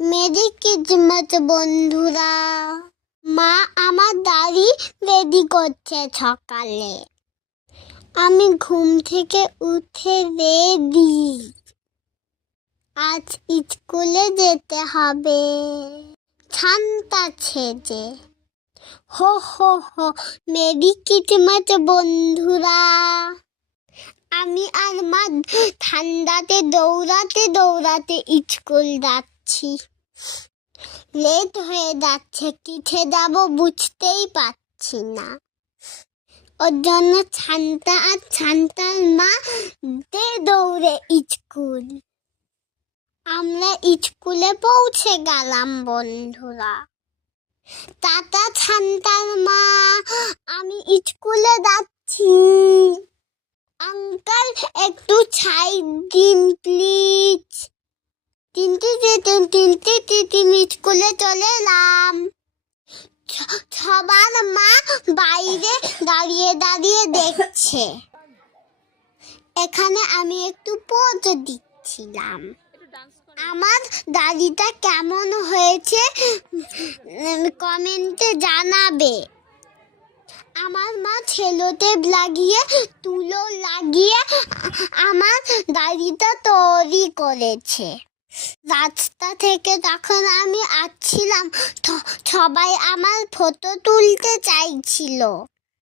Merry Christmas বন্ধুরা। মা আমার দাড়ি রেডি করছে সকালে। আমি ঘুম থেকে উঠে রেডি। আজ স্কুলে যেতে হবে ছানটা ছেড়ে। হো হো হো, মেরি ক্রিসমাস বন্ধুরা। আমি আর মা ঠান্ডাতে দৌড়াতে দৌড়াতে স্কুল যাচ্ছি। লেট হয়ে যাচ্ছে, কিসে যাব বুঝতেই পারছি না। ওর জন্য ছানটা আর ছানটার মা দৌড়ে স্কুল। আমরা স্কুলে পৌঁছে গেলাম বন্ধুরা। টাটা ছানটার মা, আমি স্কুলে যাচ্ছি। আঙ্কেল একটু সাইড দিন প্লিজ। স্কুলে চলে এলাম। সবার মা বাইরে দাঁড়িয়ে দাঁড়িয়ে দেখছে। এখানে আমি একটু পোজ দিচ্ছিলাম। আমার দাড়িটা কেমন হয়েছে কমেন্টে জানাবে। আমার মা সেলোটেপ লাগিয়ে তুলো লাগিয়ে আমার দাড়িটা তৈরি করেছে। রাস্তা থেকে যখন আমি আসছিলাম সবাই আমার ফটো তুলতে চাইছিল।